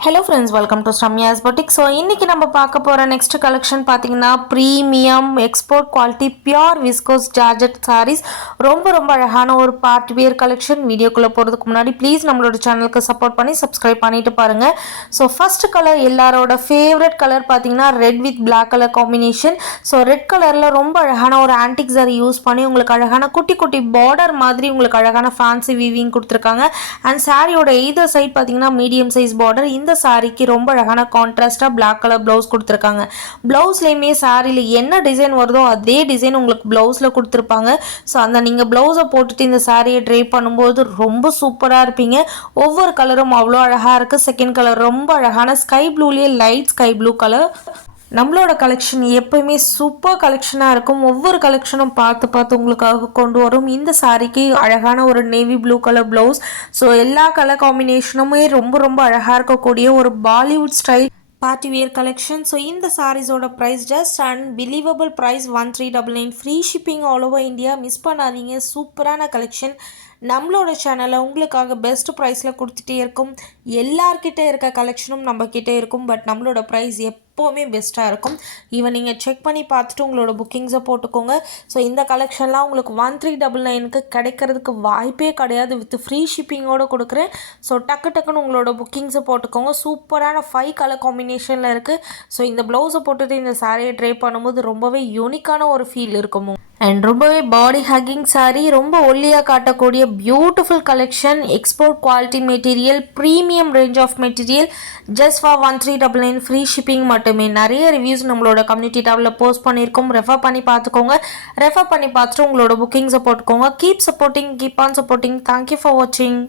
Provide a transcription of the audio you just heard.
Hello friends welcome to Sramya's boutique so இன்றைக்கி நம்ம பார்க்க போகிற நெக்ஸ்ட் கலெக்ஷன் பார்த்தீங்கன்னா premium export quality pure viscose georgette saris ரொம்ப ரொம்ப அழகான ஒரு பார்ட் வியர் கலெக்ஷன் வீடியோக்குள்ளே போகிறதுக்கு முன்னாடி ப்ளீஸ் நம்மளோட சேனலுக்கு சப்போர்ட் பண்ணி சப்ஸ்கிரைப் பண்ணிட்டு பாருங்கள் ஸோ ஃபர்ஸ்ட் கலர் எல்லாரோட ஃபேவரட் கலர் பார்த்தீங்கன்னா red with black colour combination so red கலரில் ரொம்ப அழகான ஒரு ஆன்டிக் சாரி யூஸ் பண்ணி உங்களுக்கு அழகான குட்டி குட்டி பார்டர் மாதிரி உங்களுக்கு அழகான ஃபேன்சி வீவிங் கொடுத்துருக்காங்க. அண்ட் சாரியோட எய்தர் சைட் பார்த்தீங்கன்னா மீடியம் சைஸ் பார்டர் இந்த சாரிக்கு ரொம்ப அழகான கான்ட்ராஸ்டாக பிளாக் கலர் ப்ளவுஸ் கொடுத்துருக்காங்க. ப்ளவுஸ்லேயுமே சாரியில் என்ன டிசைன் வருதோ அதே டிசைன் உங்களுக்கு ப்ளவுஸில் கொடுத்துருப்பாங்க. ஸோ அந்த நீங்கள் ப்ளவுஸை போட்டுட்டு இந்த சாரியை ட்ரை பண்ணும்போது ரொம்ப சூப்பராக இருப்பீங்க. ஒவ்வொரு கலரும் அவ்வளோ அழகாக இருக்குது செகண்ட் கலர் ரொம்ப அழகான ஸ்கை ப்ளூலேயே லைட் ஸ்கை ப்ளூ கலர் நம்மளோட கலெக்ஷன் எப்பயுமே சூப்பர் கலெக்ஷனாக இருக்கும். ஒவ்வொரு கலெக்ஷனும் பார்த்து பார்த்து உங்களுக்காக கொண்டு வரும். இந்த சாரிக்கு அழகான ஒரு navy blue colour blouse so எல்லா கலர் காம்பினேஷனுமே ரொம்ப ரொம்ப அழகாக இருக்கக்கூடிய ஒரு Bollywood style party wear collection so இந்த சாரீஸோட price just unbelievable price one three double nine free shipping all over India miss பண்ணாதீங்க. சூப்பரான கலெக்ஷன் நம்மளோட சேனலை உங்களுக்காக பெஸ்ட் ப்ரைஸில் கொடுத்துட்டே இருக்கும். எல்லார்கிட்ட இருக்க கலெக்ஷனும் நம்மக்கிட்ட இருக்கும். பட் நம்மளோட ப்ரைஸ் எப் எப்போவுமே பெஸ்ட்டாக இருக்கும். ஈவன் நீங்கள் செக் பண்ணி பார்த்துட்டு உங்களோட புக்கிங்ஸை போட்டுக்கோங்க. ஸோ இந்த கலெக்ஷன்லாம் உங்களுக்கு ஒன் த்ரீ டபுள் நைனுக்கு கிடைக்கிறதுக்கு வாய்ப்பே கிடையாது. வித் ஃப்ரீ ஷிப்பிங்கோடு கொடுக்குறேன். ஸோ டக்கு டக்குன்னு உங்களோட புக்கிங்ஸை போட்டுக்கோங்க. சூப்பரான ஃபைவ் கலர் காம்பினேஷனில் இருக்குது ஸோ இந்த ப்ளவுஸை போட்டுட்டு இந்த சாரியை ட்ரை பண்ணும்போது ரொம்பவே யூனிக்கான ஒரு ஃபீல் இருக்குமோ. அண்ட் ரொம்பவே பாடி ஹக்கிங் சாரீ ரொம்ப ஒல்லியாக காட்டக்கூடிய beautiful collection export quality material premium range of material just for one three double nine free shipping மட்டுமே. நிறைய ரிவ்யூஸ் நம்மளோட கம்யூனிட்டி டேபில் போஸ்ட் பண்ணியிருக்கோம். ரெஃபர் பண்ணி பார்த்துக்கோங்க. ரெஃபர் பண்ணி பார்த்துட்டு உங்களோட புக்கிங்ஸை போட்டுக்கோங்க. Keep supporting keep on supporting thank you for வாட்சிங்